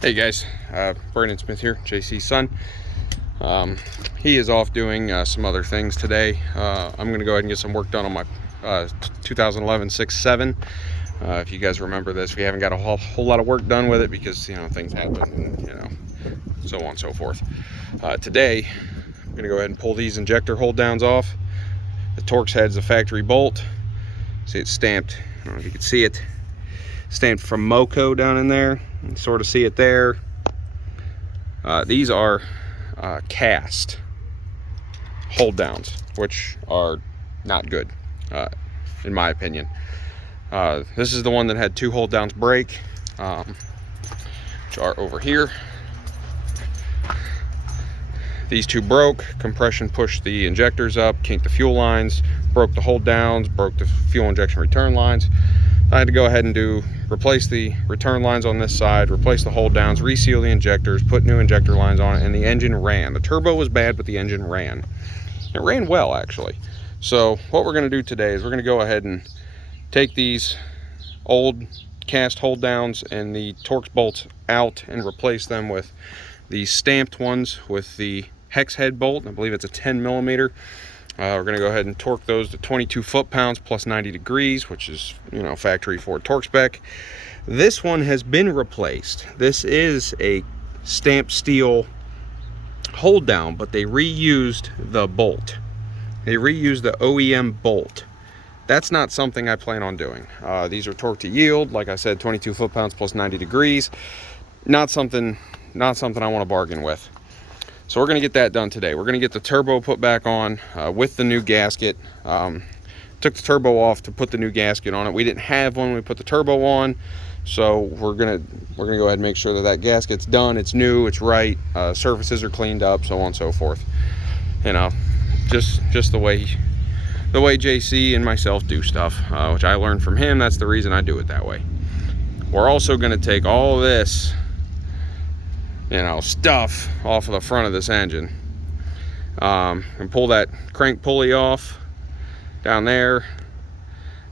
Hey guys, Brandon Smith here, JC's son. He is off doing some other things today. I'm going to go ahead and get some work done on my 2011 6.7. If you guys remember this, we haven't got a whole lot of work done with it because, things happen and, so on and so forth. Today, I'm going to go ahead and pull these injector hold downs off. The Torx head's a factory bolt. See, it's stamped. I don't know if you can see it. Stamped from Moco down in there. You can sort of see it there. These are cast hold downs, which are not good, in my opinion. This is the one that had two hold downs break, which are over here. These two broke. Compression pushed the injectors up, kinked the fuel lines, broke the hold downs, broke the fuel injection return lines. I had to go ahead and replace the return lines on this side, replace the hold downs, reseal the injectors, put new injector lines on it, and the engine ran. The turbo was bad, but the engine ran. It ran well, actually. So what we're going to do today is we're going to go ahead and take these old cast hold downs and the Torx bolts out and replace them with the stamped ones with the hex head bolt. I believe it's a 10 millimeter. We're going to go ahead and torque those to 22 foot-pounds plus 90 degrees, which is, factory Ford torque spec. This one has been replaced. This is a stamped steel hold down, but they reused the bolt. They reused the OEM bolt. That's not something I plan on doing. These are torque to yield, like I said, 22 foot-pounds plus 90 degrees. Not something I want to bargain with. So we're going to get that done today. We're going to get the turbo put back on with the new gasket. Took the turbo off to put the new gasket on it. We didn't have one when we put the turbo on, so we're gonna go ahead and make sure that gasket's done. It's new, it's right. Surfaces are cleaned up, so on and so forth. Just the way JC and myself do stuff, which I learned from him. That's the reason I do it that way. We're also going to take all this stuff off of the front of this engine, and pull that crank pulley off down there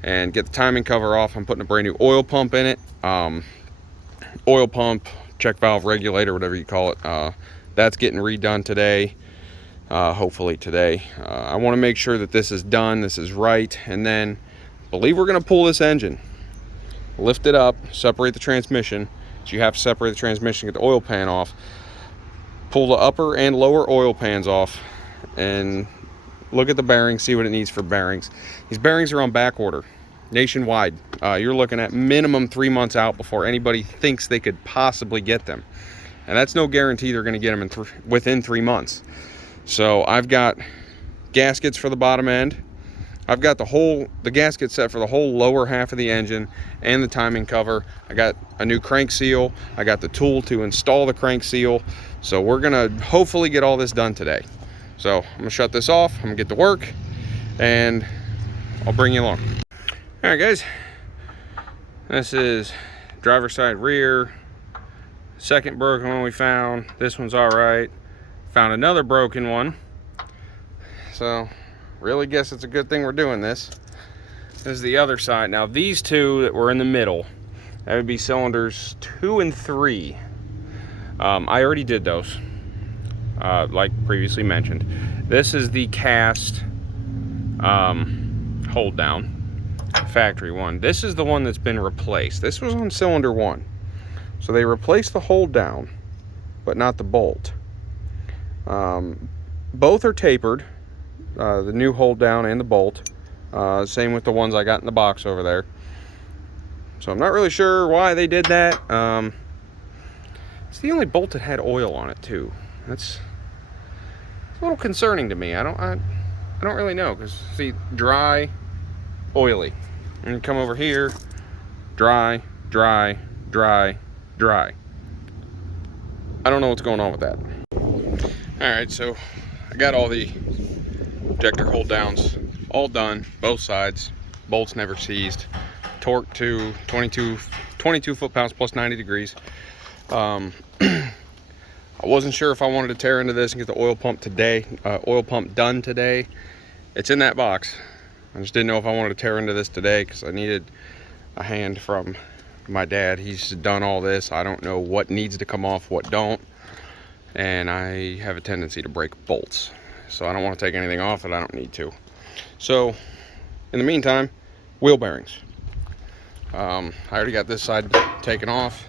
and get the timing cover off. I'm putting a brand new oil pump in it. Oil pump, check valve regulator, whatever you call it. That's getting redone today, hopefully today. I want to make sure that this is done, this is right, and then I believe we're going to pull this engine, lift it up, separate the transmission. So you have to separate the transmission, get the oil pan off, pull the upper and lower oil pans off, and look at the bearings, see what it needs for bearings. These bearings are on back order nationwide. You're looking at minimum 3 months out before anybody thinks they could possibly get them. And that's no guarantee they're going to get them within 3 months. So I've got gaskets for the bottom end. I've got the gasket set for the whole lower half of the engine and the timing cover. I got a new crank seal. I got the tool to install the crank seal. So we're gonna hopefully get all this done today. So I'm gonna shut this off, I'm gonna get to work, and I'll bring you along. All right, guys. This is driver's side rear. Second broken one we found. This one's all right. Found another broken one. So really guess it's a good thing we're doing this. This is the other side. Now these two that were in the middle, that would be cylinders 2 and 3. I already did those, like previously mentioned. This is the cast hold down, factory one. This is the one that's been replaced. This was on cylinder 1. So they replaced the hold down, but not the bolt. Both are tapered. The new hold down and the bolt. Same with the ones I got in the box over there. So I'm not really sure why they did that. It's the only bolt that had oil on it too. It's a little concerning to me. I don't really know, because see, dry, oily, and come over here, dry, dry, dry, dry. I don't know what's going on with that. All right, so I got all the injector hold downs all done, both sides, bolts never seized, torque to 22 foot-pounds plus 90 degrees. I wasn't sure if I wanted to tear into this and get the oil pump done today. It's in that box. I just didn't know if I wanted to tear into this today because I needed a hand from my dad. He's done all this. I don't know what needs to come off, what don't. And I have a tendency to break bolts. So I don't want to take anything off that I don't need to. So in the meantime, wheel bearings. I already got this side taken off.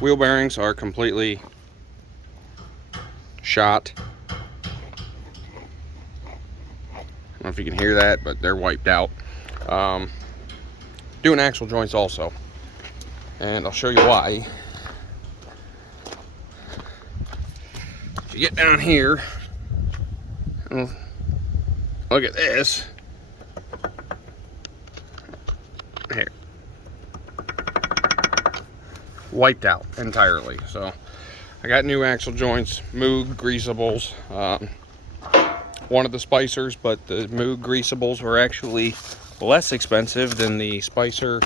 Wheel bearings are completely shot. I don't know if you can hear that, but they're wiped out. Doing axle joints also, and I'll show you why. If you get down here, look at this. Here, wiped out entirely. So I got new axle joints, Moog greasables. Wanted the spicers, but the Moog greasables were actually less expensive than the Spicer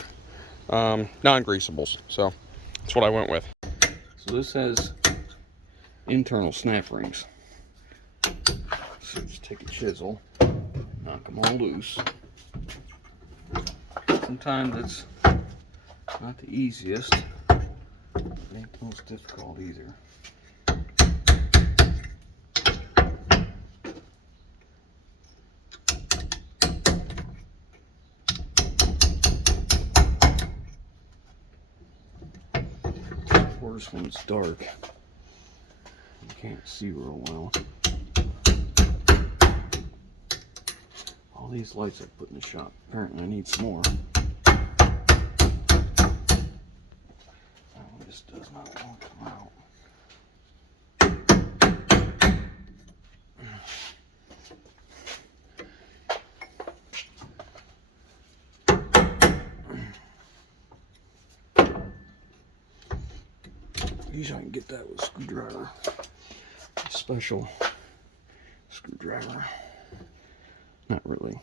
non-greasables, so that's what I went with. So this has internal snap rings. So just take a chisel, knock them all loose. Sometimes it's not the easiest, it ain't the most difficult either. Worse when it's dark. You can't see real well. All these lights I put in the shop. Apparently I need some more. That one just does not want to come out. Usually I can get that with a screwdriver. A special screwdriver. Not really.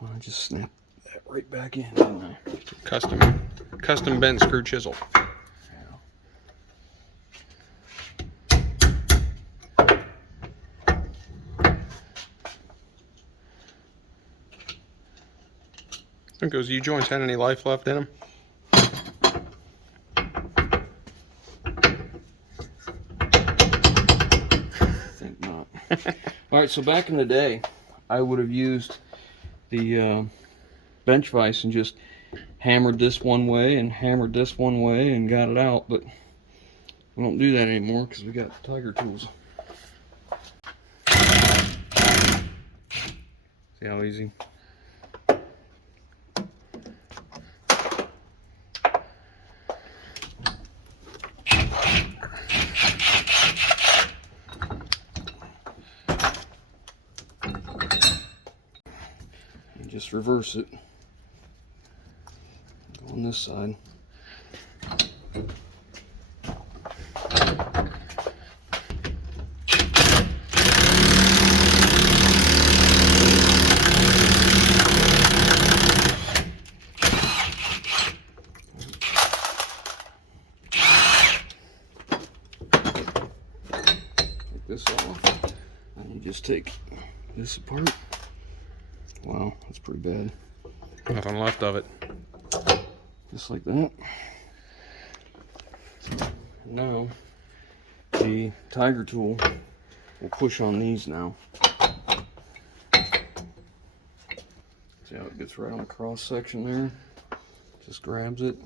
Well, I just snapped that right back in, didn't I? Custom bent screw chisel. Think those U-joints had any life left in them? Alright, so back in the day, I would have used the bench vise and just hammered this one way and hammered this one way and got it out, but we don't do that anymore because we got Tiger tools. See how easy? Just reverse it on this side. Take this off, and you just take this apart. Wow, that's pretty bad. Nothing left of it. Just like that. Now, the Tiger tool will push on these now. See how it gets right on the cross section there? Just grabs it.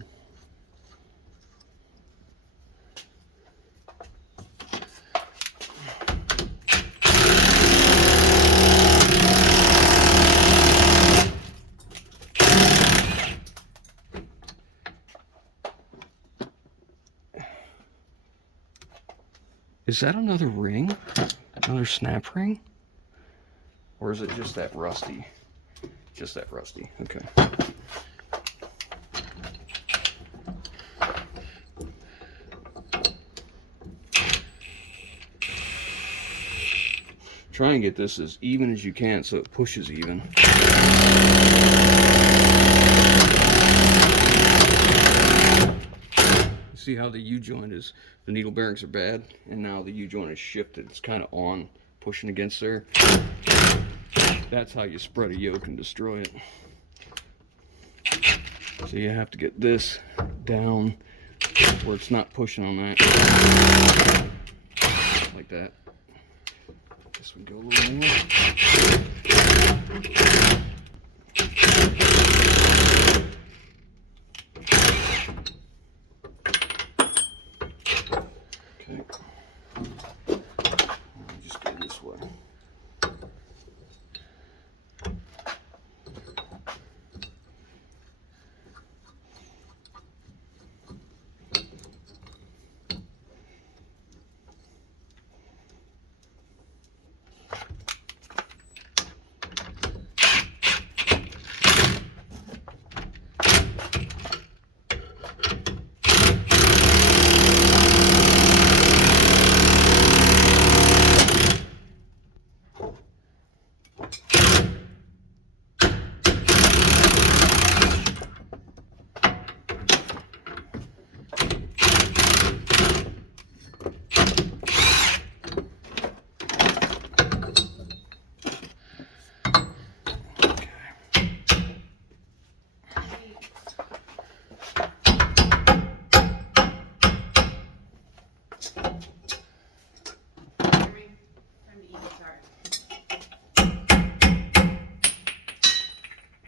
Is that another ring? Another snap ring? Or is it just that rusty? Just that rusty, okay. Try and get this as even as you can so it pushes even. See how the U-joint is, the needle bearings are bad, and now the U-joint is shifted. It's kind of on, pushing against there. That's how you spread a yoke and destroy it. So you have to get this down where it's not pushing on that. Like that. This would go a little more. Okay. Just go this way.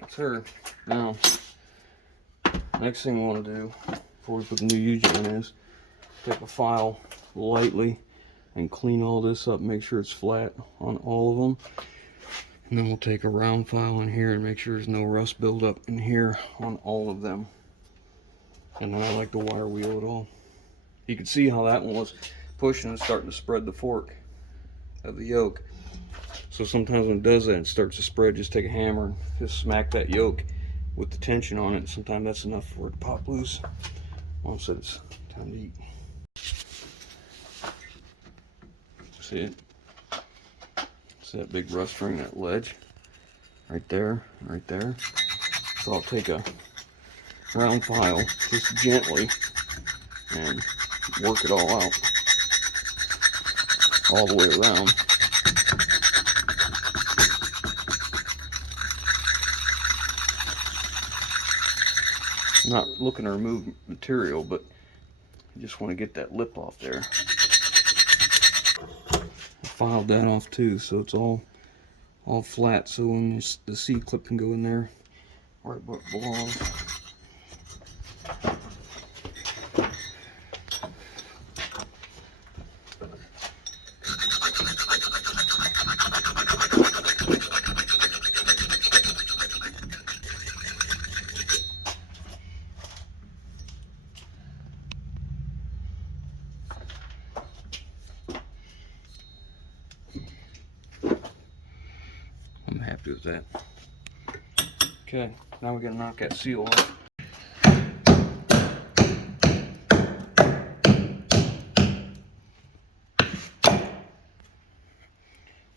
That's her. Now, next thing we want to do before we put the new U-joint in is take a file lightly and clean all this up, make sure it's flat on all of them. And then we'll take a round file in here and make sure there's no rust buildup in here on all of them. And then I like to wire wheel it all. You can see how that one was pushing and starting to spread the fork of the yoke. So sometimes when it does that and starts to spread, just take a hammer and just smack that yoke with the tension on it. Sometimes that's enough for it to pop loose. Mom said it's time to eat. See it? See that big rust ring, that ledge? Right there, right there. So I'll take a round file, just gently, and work it all out. All the way around. I'm not looking to remove material, but I just want to get that lip off there. I filed that off too, so it's all flat, so when the C-clip can go in there where it belongs. I'm happy with that. Okay, now we're gonna knock that seal off.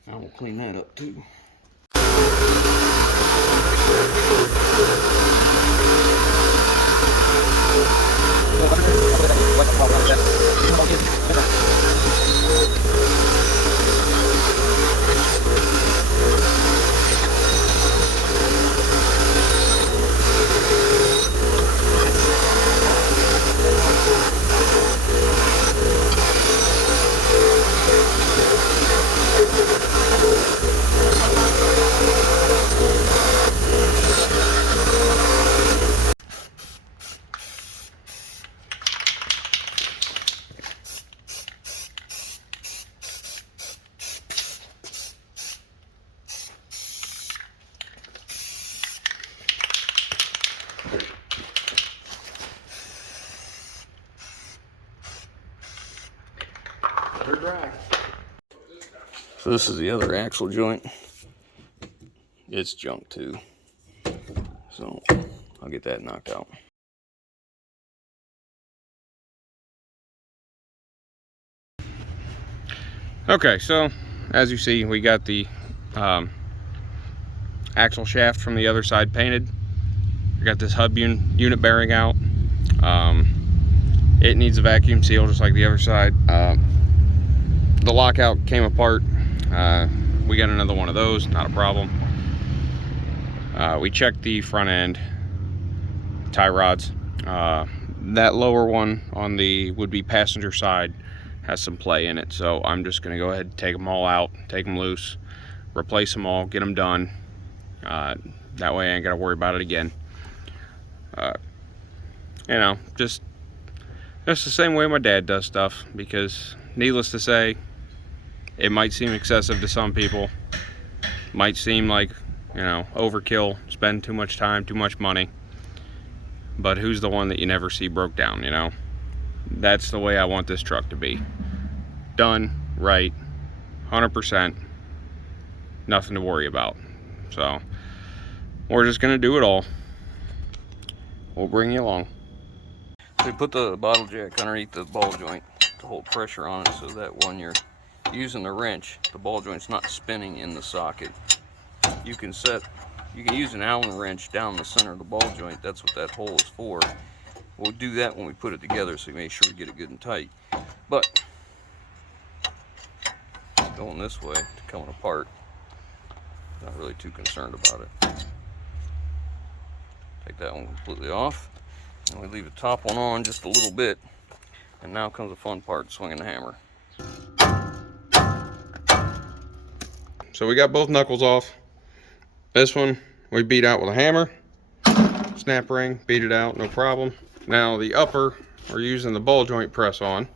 Now we'll clean that up too. Dry. So this is the other axle joint. It's junk too. So I'll get that knocked out. Okay, so as you see, we got the axle shaft from the other side painted. We got this hub unit bearing out. It needs a vacuum seal just like the other side. The lockout came apart. We got another one of those, not a problem. We checked the front end. tie rods. That lower one on the would-be passenger side has some play in it, so I'm just going to go ahead and take them all out, take them loose, replace them all, get them done. That way I ain't got to worry about it again. You know, just the same way my dad does stuff, because needless to say, it might seem excessive to some people, might seem like, you know, overkill, spend too much time, too much money, but who's the one that you never see broke down, you know? That's the way I want this truck to be. Done, right, 100%, nothing to worry about. So, we're just gonna do it all. We'll bring you along. We put the bottle jack underneath the ball joint to hold pressure on it, so that when you're using the wrench, the ball joint's not spinning in the socket. You can use an Allen wrench down the center of the ball joint. That's what that hole is for. We'll do that when we put it together, so we make sure we get it good and tight. But going this way to coming apart, not really too concerned about it. Take that one completely off, and we leave the top one on just a little bit. And now comes the fun part, swinging the hammer. So we got both knuckles off. This one we beat out with a hammer, snap ring, beat it out, no problem. Now the upper, we're using the ball joint press on.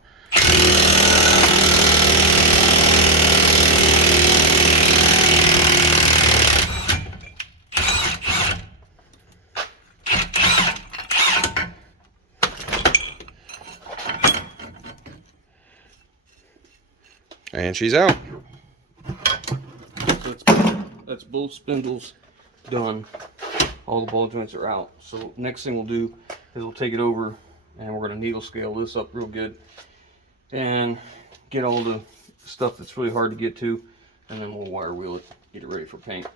And she's out. That's both spindles done. All the ball joints are out. So next thing we'll do is we'll take it over and we're going to needle scale this up real good and get all the stuff that's really hard to get to, and then we'll wire wheel it, get it ready for paint.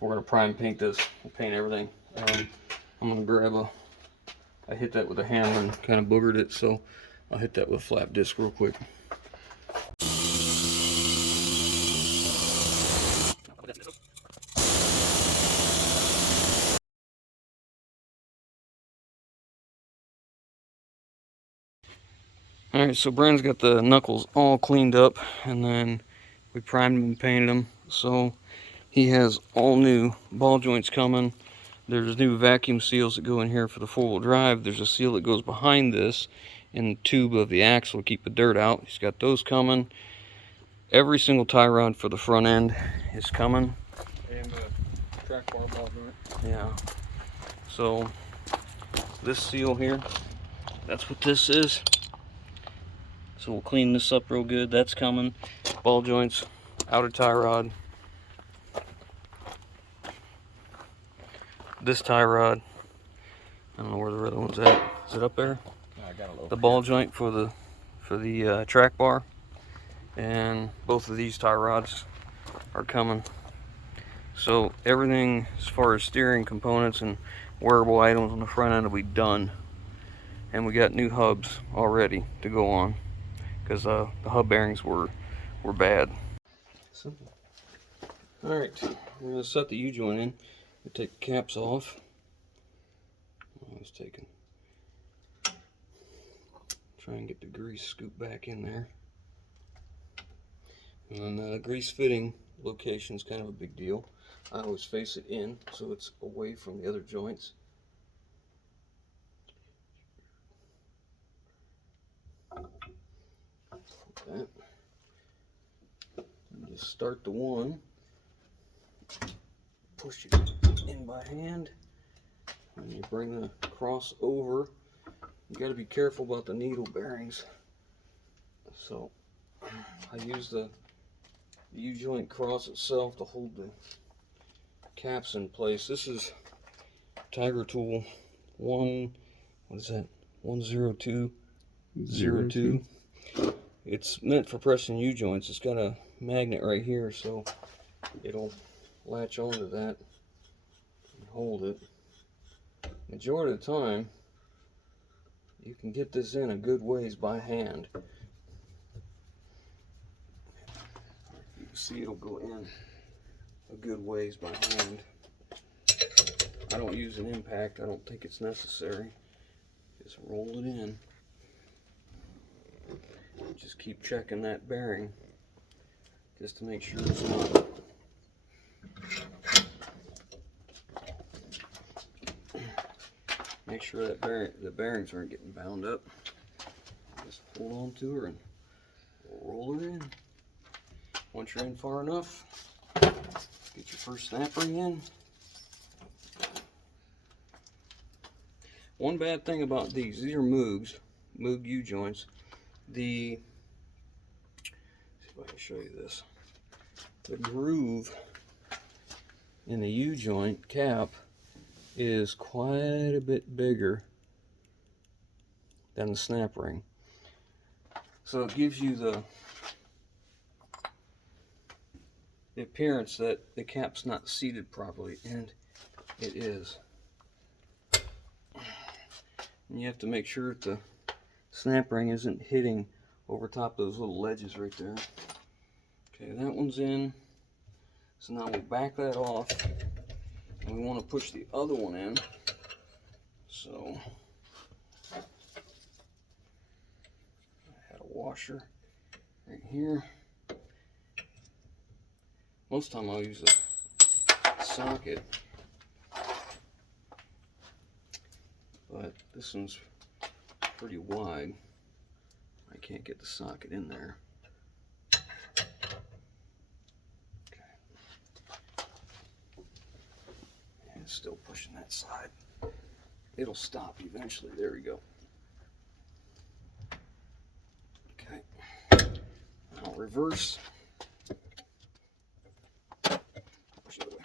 We're going to prime paint this. We'll paint everything. I'm going to grab I hit that with a hammer and kind of boogered it, so I'll hit that with a flat disc real quick. Alright, so Brandon's got the knuckles all cleaned up, and then we primed them and painted them. So he has all new ball joints coming. There's new vacuum seals that go in here for the four-wheel drive. There's a seal that goes behind this in the tube of the axle to keep the dirt out. He's got those coming. Every single tie rod for the front end is coming. And the track bar ball joint. Yeah. So this seal here, that's what this is. So we'll clean this up real good. That's coming. Ball joints, outer tie rod. This tie rod. I don't know where the other one's at. Is it up there? I got a little. The ball joint for the track bar, and both of these tie rods are coming. So everything as far as steering components and wearable items on the front end will be done. And we got new hubs already to go on, because the hub bearings were bad. Simple. Alright, we're going to set the U-joint in. We take the caps off. I was taking. Try and get the grease scooped back in there. And then the grease fitting location is kind of a big deal. I always face it in so it's away from the other joints. That. And just start the one. Push it in by hand. And you bring the cross over. You got to be careful about the needle bearings. So I use the U-joint cross itself to hold the caps in place. This is Tiger Tool 10202. It's meant for pressing U-joints. It's got a magnet right here, so it'll latch onto that and hold it. Majority of the time, you can get this in a good ways by hand. You can see it'll go in a good ways by hand. I don't use an impact. I don't think it's necessary. Just roll it in. Just keep checking that bearing just to make sure it's not. Make sure that the bearings aren't getting bound up. Just hold on to her and roll her in. Once you're in far enough, get your first snap ring in. One bad thing about these are Moog U-joints. See if I can show you this. The groove in the U-joint cap is quite a bit bigger than the snap ring. So it gives you the appearance that the cap's not seated properly, and it is. And you have to make sure that the snap ring isn't hitting over top those little ledges right there. Okay, that one's in. So now we'll back that off, and we want to push the other one in. So I had a washer right here. Most time I'll use a socket, but this one's pretty wide. I can't get the socket in there. Okay. And it's still pushing that side. It'll stop eventually. There we go. Okay. I'll reverse. Push it away.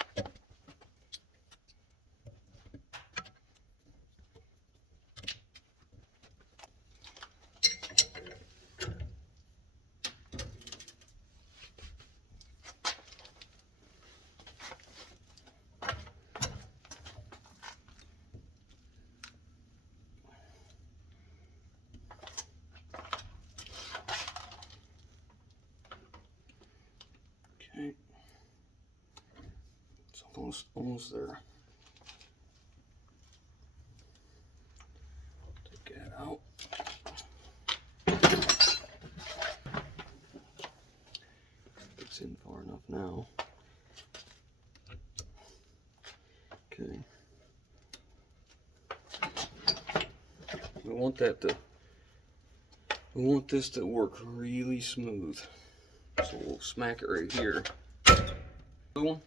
Okay, it's almost there. Take that out. It's in far enough now. Okay. We want this to work really smooth. So we'll smack it right here. Other one.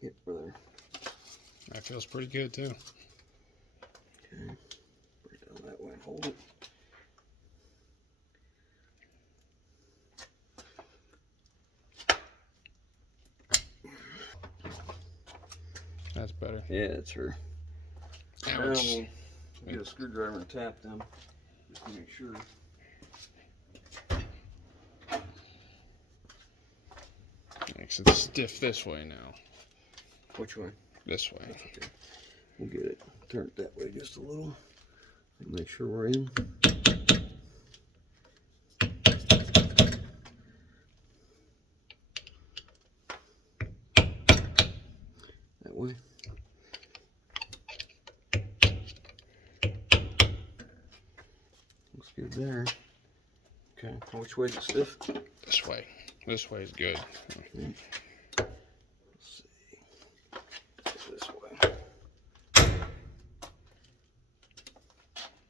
Yep, brother. That feels pretty good too. Okay, put it down that way and hold it. That's better. Yeah, that's her. Ouch. Now we'll get a screwdriver and tap them just to make sure. Makes it stiff this way now. Which way? This way. Okay. We'll get it. Turn it that way just a little. Make sure we're in. That way. Looks good there. Okay. Which way is it stiff? This way. This way is good. Okay. Let's see. This way.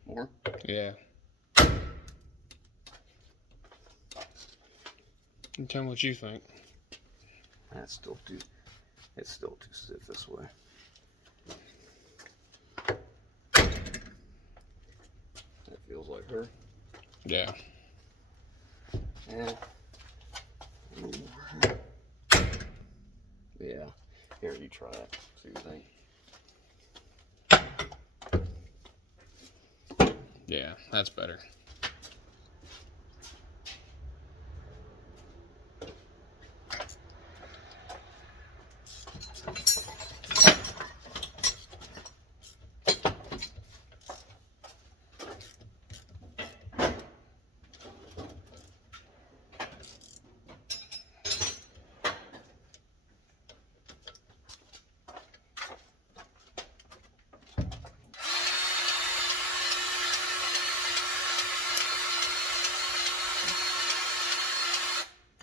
More? Yeah. And tell me what you think. It's still too stiff this way. like her. Yeah. Yeah. Yeah. Here, you try that. See what you think. Yeah, that's better.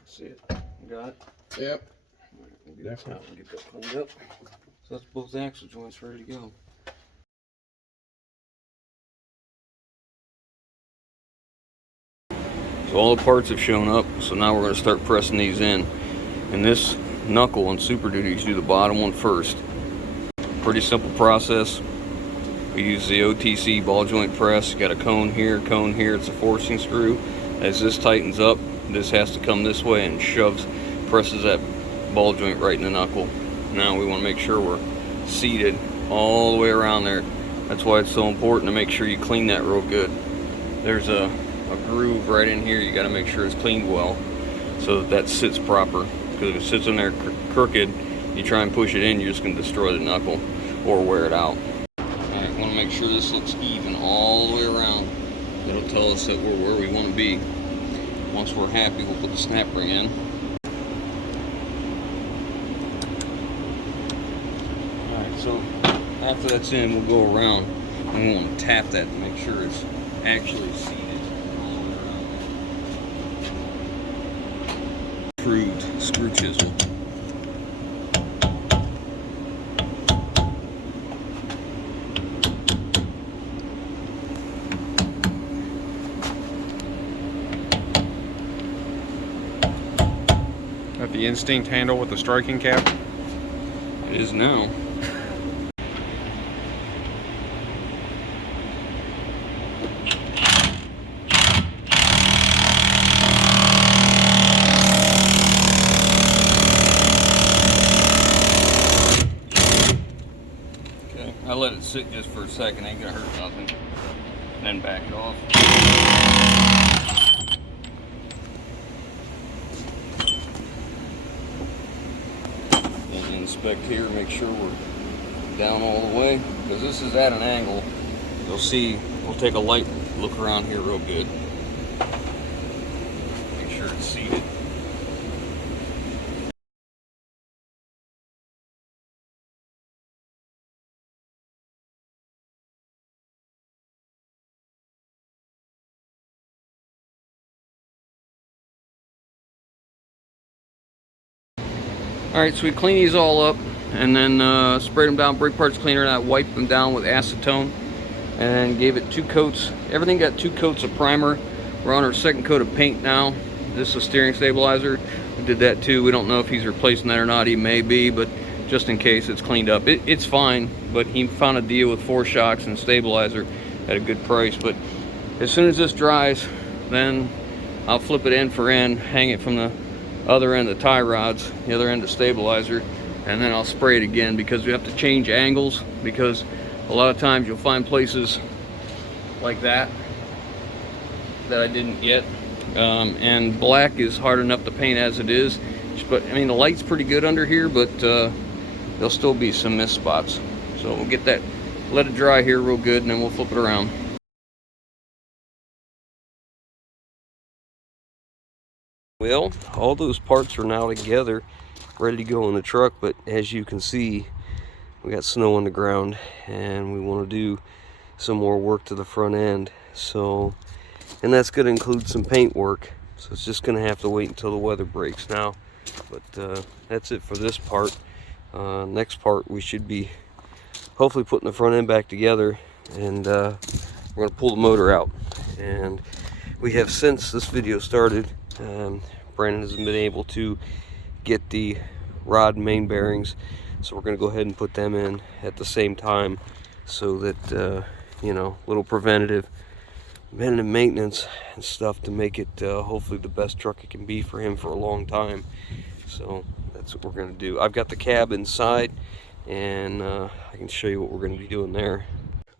See it? You got it? Yep. We'll get that cleaned up. So that's both axle joints ready to go. So all the parts have shown up, so now we're going to start pressing these in. And this knuckle on Super Duty, you do the bottom one first. Pretty simple process. We use the OTC ball joint press. Got a cone here, it's a forcing screw. As this tightens up, this has to come this way and presses that ball joint right in the knuckle. Now we want to make sure we're seated all the way around there. That's why it's so important to make sure you clean that real good. There's a groove right in here. You got to make sure it's cleaned well so that sits proper, because if it sits in there crooked, you try and push it in, you're just going to destroy the knuckle or wear it out. Alright, want to make sure this looks even all the way around. It'll tell us that we're where we want to be. Once we're happy, we'll put the snap ring in. Alright, so after that's in, we'll go around and we want to tap that to make sure it's actually seated all the way around. Approved screw chisel. Got the Instinct handle with the striking cap. It is now. Okay, I let it sit just for a second, ain't gonna hurt nothing. And then back it off. Inspect here, make sure we're down all the way, because this is at an angle. You'll see, we'll take a light look around here real good. Make sure it's seated. Alright, so we clean these all up and then sprayed them down, brake parts cleaner, and I wiped them down with acetone and gave it 2 coats. Everything got 2 coats of primer. We're on our 2nd coat of paint now. This is steering stabilizer. We did that too. We don't know if he's replacing that or not. He may be, but just in case, it's cleaned up. It's fine, but he found a deal with 4 shocks and stabilizer at a good price. But as soon as this dries, then I'll flip it end for end, hang it from the other end of the tie rods, the other end of stabilizer, and then I'll spray it again, because we have to change angles, because a lot of times you'll find places like that I didn't get, and black is hard enough to paint as it is. But I mean, the light's pretty good under here, but there'll still be some missed spots. So we'll get that, let it dry here real good, and then we'll flip it around. Well, all those parts are now together, ready to go in the truck, but as you can see, we got snow on the ground and we want to do some more work to the front end. So, and that's going to include some paint work. So it's just going to have to wait until the weather breaks now. But that's it for this part. Next part, we should be hopefully putting the front end back together, and we're going to pull the motor out. And we have, since this video started, Brandon has been able to get the rod main bearings, so we're going to go ahead and put them in at the same time, so that you know, little preventative. preventative maintenance and stuff to make it hopefully the best truck it can be for him for a long time. So that's what we're going to do. I've got the cab inside, and I can show you what we're going to be doing there.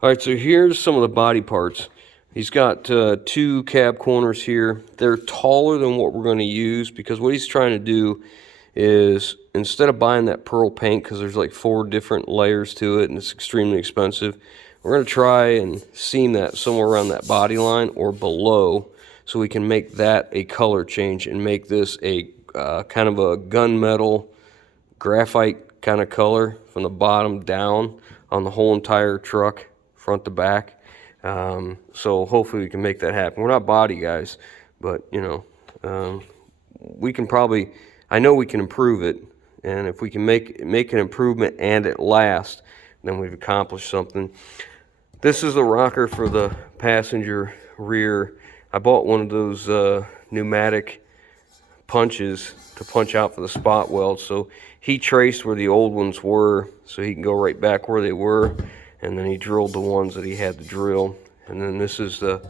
All right, so here's some of the body parts. He's got 2 cab corners here. They're taller than what we're going to use, because what he's trying to do is, instead of buying that pearl paint, because there's like 4 different layers to it and it's extremely expensive, we're going to try and seam that somewhere around that body line or below, so we can make that a color change and make this a kind of a gunmetal graphite kind of color from the bottom down on the whole entire truck, front to back. So hopefully we can make that happen. We're not body guys, but you know, we can probably, I know we can improve it, and if we can make an improvement and it last, then we've accomplished something. This is the rocker for the passenger rear. I bought one of those pneumatic punches to punch out for the spot weld, so he traced where the old ones were so he can go right back where they were, and then he drilled the ones that he had to drill. And then this is the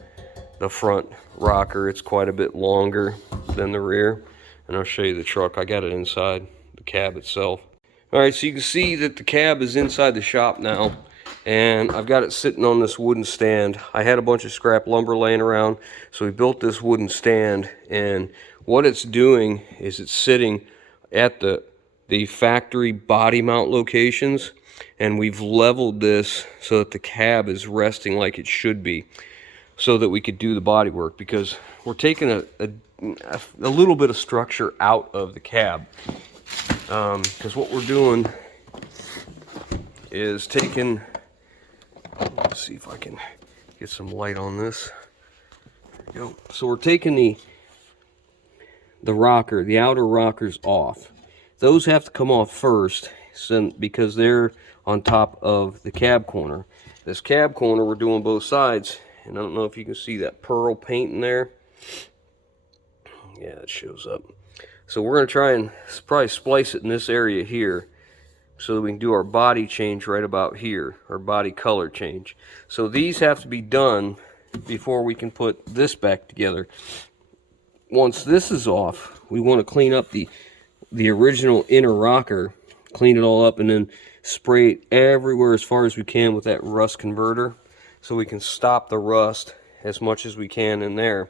front rocker. It's quite a bit longer than the rear, and I'll show you the truck. I got it inside the cab itself. All right, so you can see that the cab is inside the shop now, and I've got it sitting on this wooden stand. I had a bunch of scrap lumber laying around, so we built this wooden stand, and what it's doing is it's sitting at the factory body mount locations, and we've leveled this so that the cab is resting like it should be, so that we could do the body work, because we're taking a little bit of structure out of the cab. Because what we're doing is taking, let's see if I can get some light on this. There we go. So we're taking the rocker, the outer rockers off. Those have to come off first, because they're on top of the cab corner. This cab corner, we're doing both sides, and I don't know if you can see that pearl paint in there. Yeah, it shows up. So we're going to try and probably splice it in this area here, so that we can do our body change right about here, our body color change. So these have to be done before we can put this back together. Once this is off, we want to clean up the original inner rocker, clean it all up, and then spray it everywhere as far as we can with that rust converter, so we can stop the rust as much as we can in there.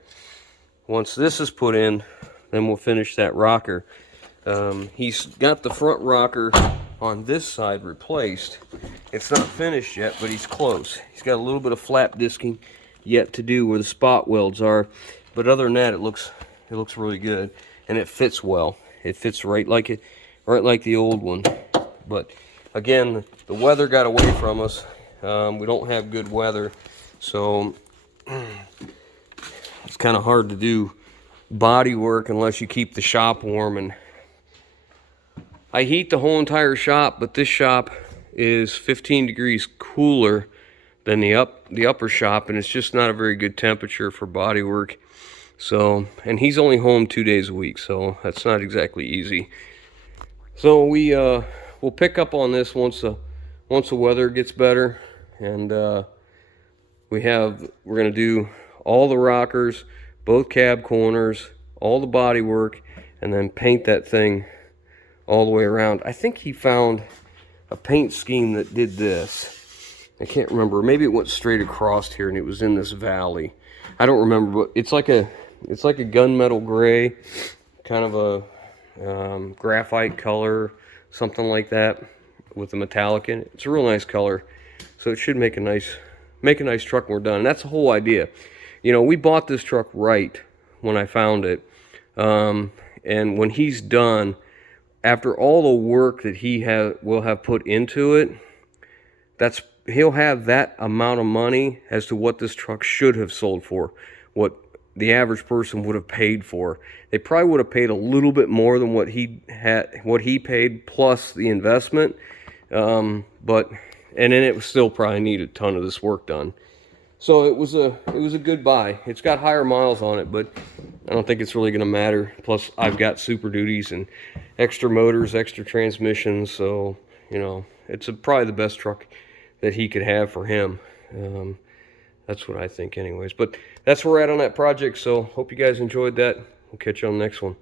Once this is put in, then we'll finish that rocker. He's got the front rocker on this side replaced. It's not finished yet, but he's close. He's got a little bit of flap disking yet to do where the spot welds are, but other than that, it looks really good, and it fits well. It fits right like the old one. But again, the weather got away from us. We don't have good weather, so it's kind of hard to do body work unless you keep the shop warm. And I heat the whole entire shop, but this shop is 15 degrees cooler than the upper shop, and it's just not a very good temperature for body work. So, and he's only home 2 days a week, so that's not exactly easy. So we'll pick up on this once the weather gets better, and we're gonna do all the rockers, both cab corners, all the body work, and then paint that thing all the way around. I think he found a paint scheme that did this. I can't remember. Maybe it went straight across here and it was in this valley. I don't remember, but it's like a gunmetal gray, kind of a graphite color, something like that, with a metallic in it. It's a real nice color, so it should make a nice truck when we're done. And that's the whole idea. You know, we bought this truck right when I found it, and when he's done, after all the work that he will have put into it, he'll have that amount of money as to what this truck should have sold for, what the average person would have paid for. They probably would have paid a little bit more than what he paid plus the investment, and then it would still probably need a ton of this work done. So it was a good buy. It's got higher miles on it, but I don't think it's really going to matter. Plus, I've got Super Duties and extra motors, extra transmissions, so you know, it's probably the best truck that he could have for him. That's what I think anyways. But that's where we're at on that project, so hope you guys enjoyed that. We'll catch you on the next one.